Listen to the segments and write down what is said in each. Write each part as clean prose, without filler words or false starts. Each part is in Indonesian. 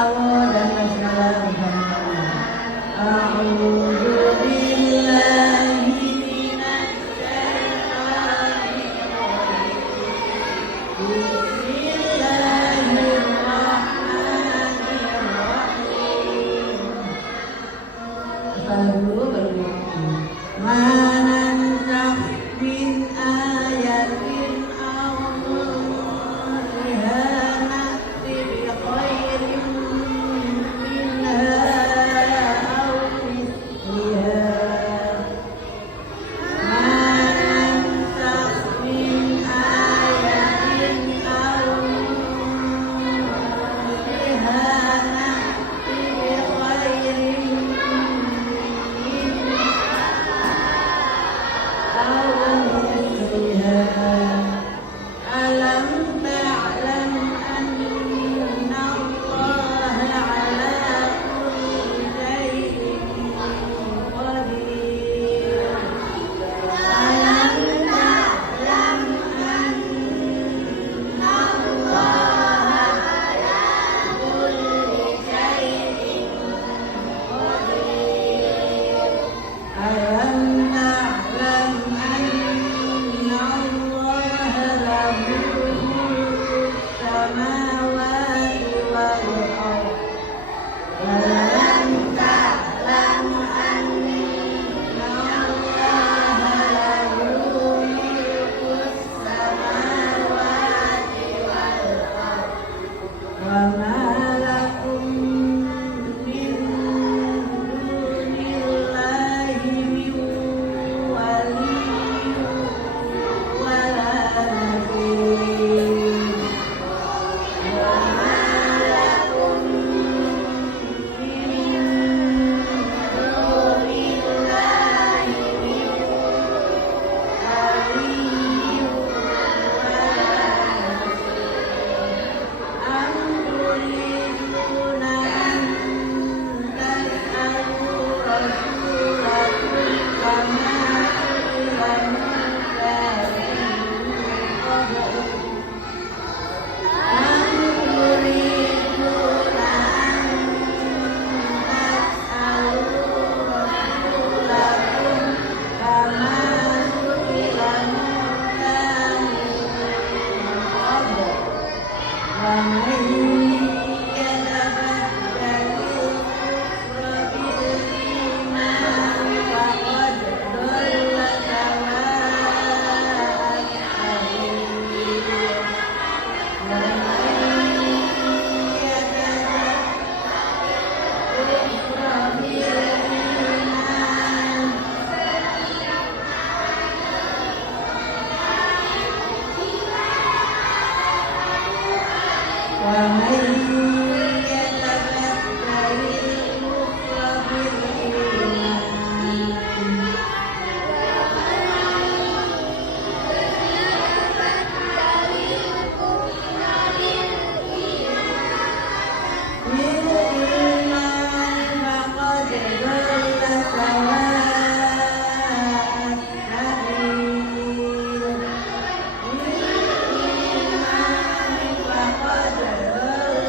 Allah dan segala kebenaran. A'udzu billahi minasyaitonir rajim. Bismillahirrahmanirrahim. Baru Manansakh min ayatin aw nunsiha na'ti bi khairin minha aw misliha. Manansakh min ayatin aw nunsiha na'ti bi khairin Alam ta'lam anna Allah ala kulli shay'in qadir. Alam ta'lam anna Allah ala kulli shay'in qadir. Alam ta'lam anna Allah lahu mulku samawati wal ardh. Alam ta'lam anna Allah lahu mulku samawati wal ardh. Wa ma lakum min dunillahi min waliyyin wala nadhir. Wa ma lakum min dunillahi min waliyyin wala Am turiduna an tas'alu rasulakum kama su'ila Musa min qablu. Am turiduna an tas'alu rasulakum kama su'ila Musa min qablu. Wa man yatabaddalil kufra bil iman faqad dhalla sawa'as sabil. Wa man yatabaddalil kufra bil iman wa man yatabaddalil kufra bil iman bil iman faqad dhalla sawa'as sabil. Bil iman faqad dhalla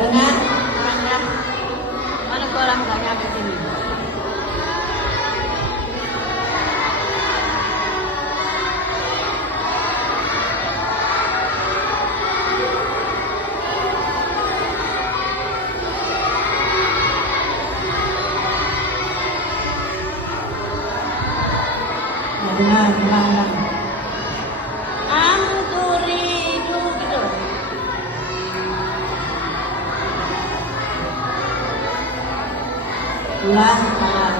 Dengar orangnya. Mana ke orang nggak nyampe sini? Nah, dengar, ulang. Anturidu gitu. Ulang salah.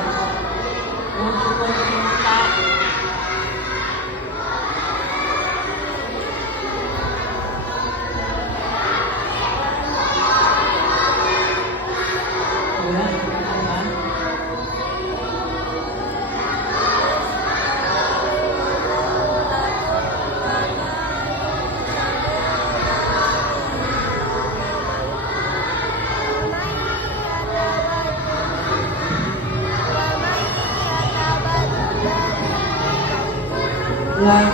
Untuk mata. Ya, apa? Ulang.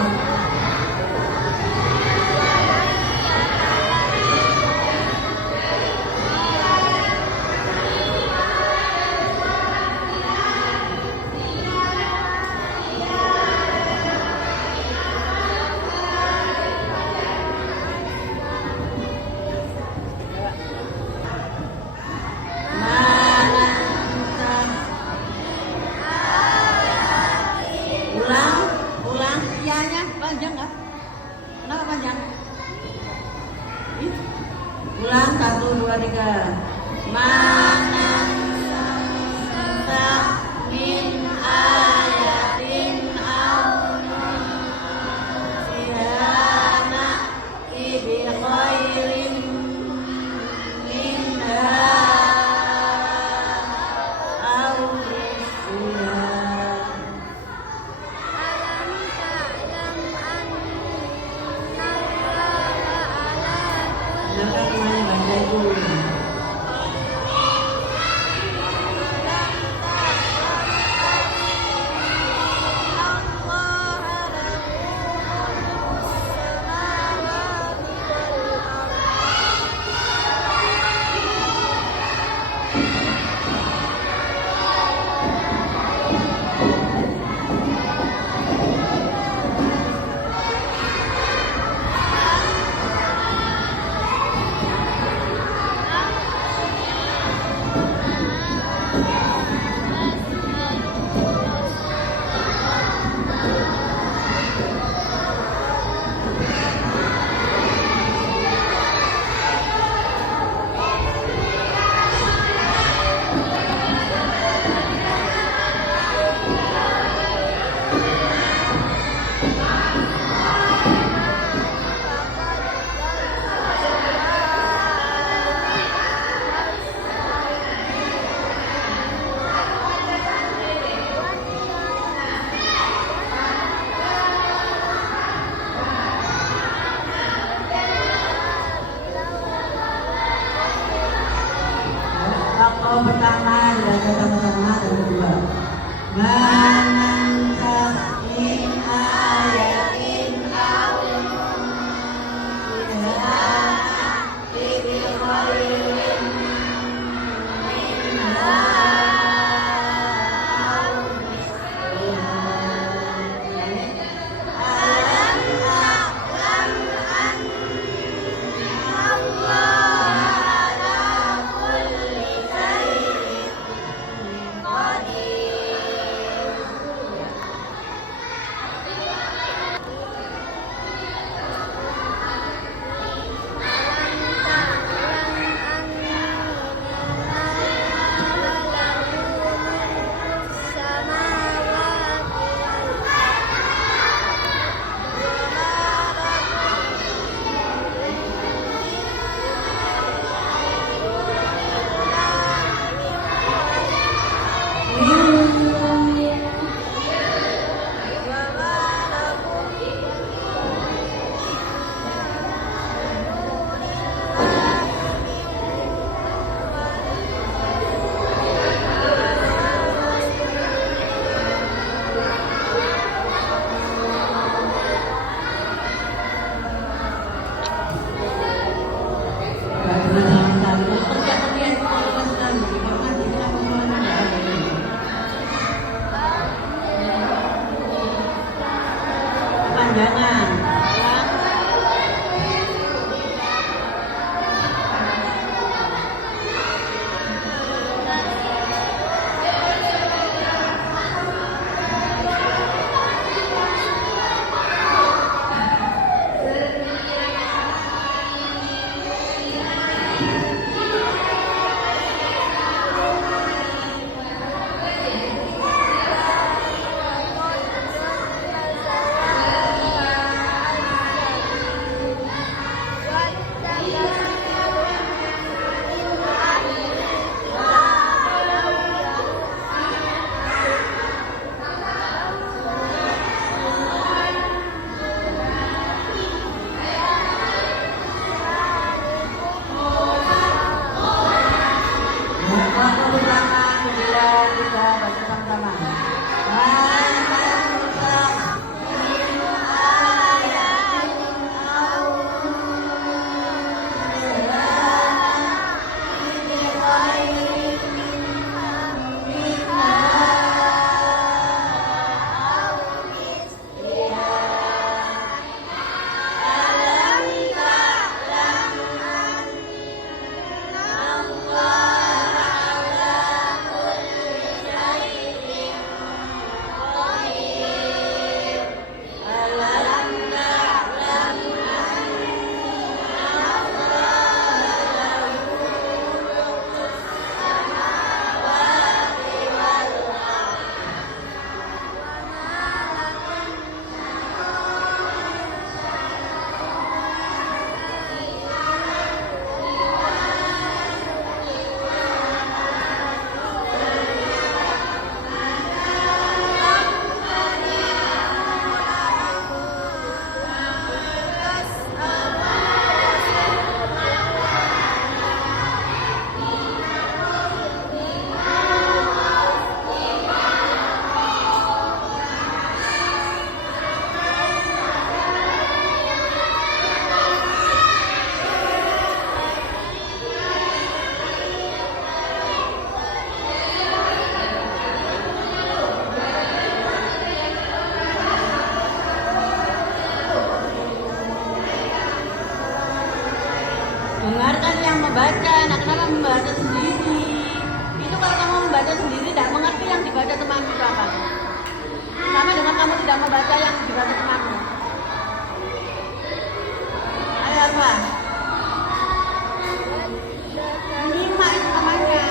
Ulang, ianya panjang nggak? Kenapa panjang? Ih. Ulang 1, 2, 3. Mana min ayatin sihana ibi khairin minha au misliha. Nampak mana baca itu? belanjanya. Dengarkan yang membaca, nah kenapa membaca sendiri? Itu kalau kamu membaca sendiri tidak mengerti yang dibaca temanmu itu apa? Sama dengan kamu tidak membaca yang dibaca temanmu. Ayo apa? Menyimak itu namanya.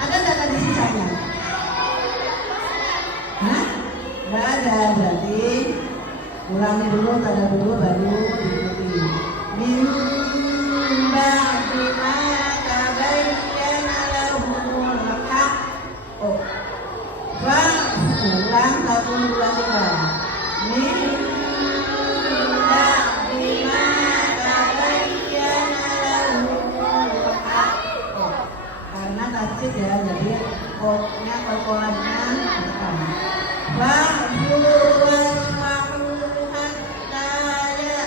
Ada nggak tadi sisanya? Hah? Nggak ada, berarti ulangi dulu, tanda dulu, baru diikuti. Mimba bima tabayyana lahumul haq. Oh, ulang satu ulang tiga. Mimba bima tabayyana lahumul haq. Oh, karena tasjid ya, jadi koknya kolkolannya bukan. Ba'du wal ma'ruhat daya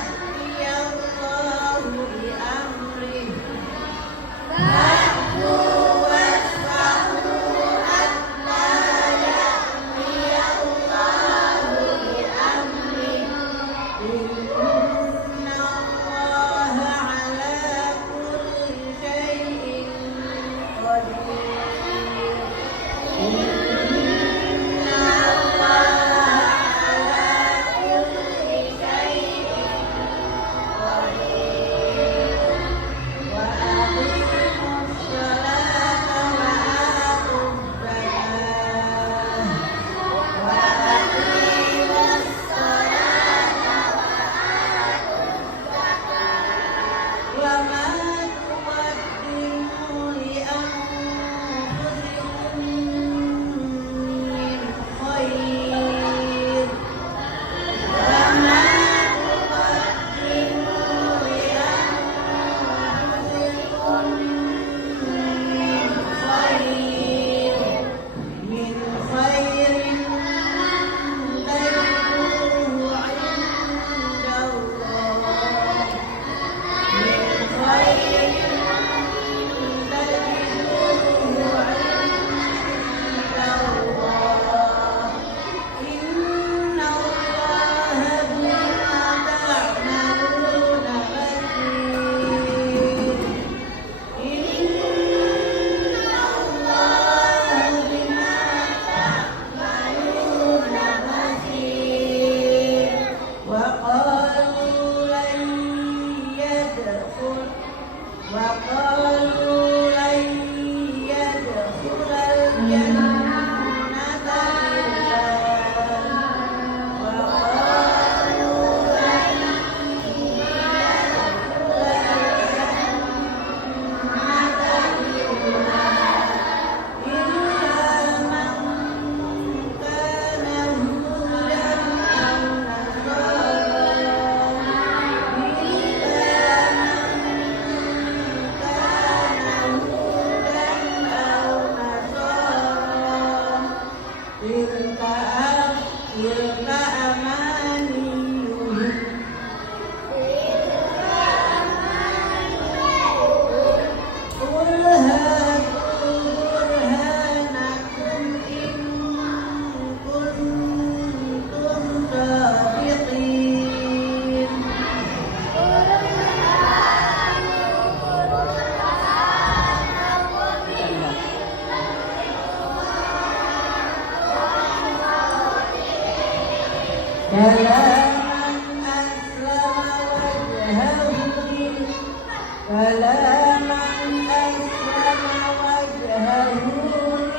فلا من أسلم وجهه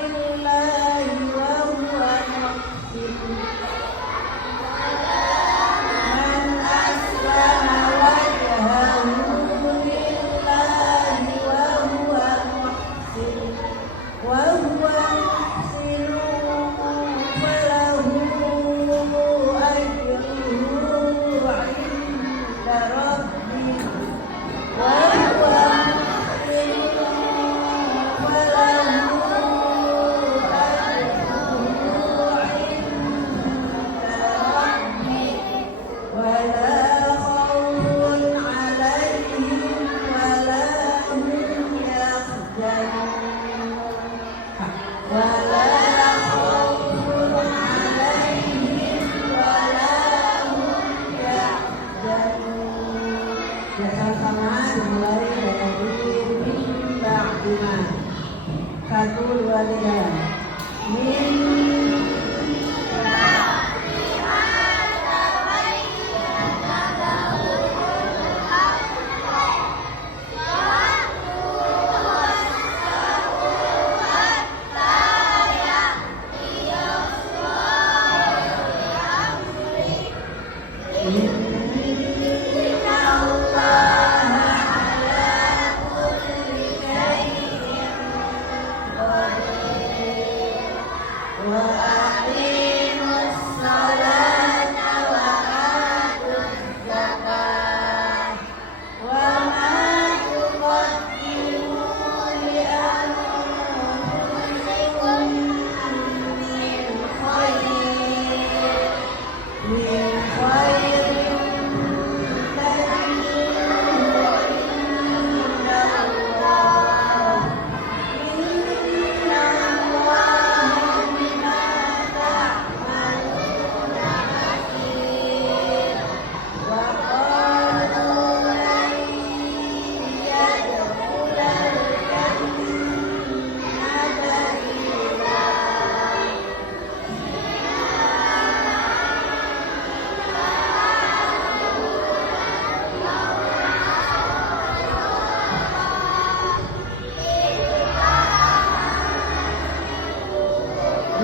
لله وهو محسن من أسلم وجهه لله وهو محسن فله أجره عند ربه وهو محسن فله أجره عند ربه ولا خوف عليهم ولا هم يحزنون ولا خوف عليهم ولا هم يحزنون. Ya sama-sama dimulai dari min ba'dima. 1, 2, 3. Min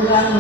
ulang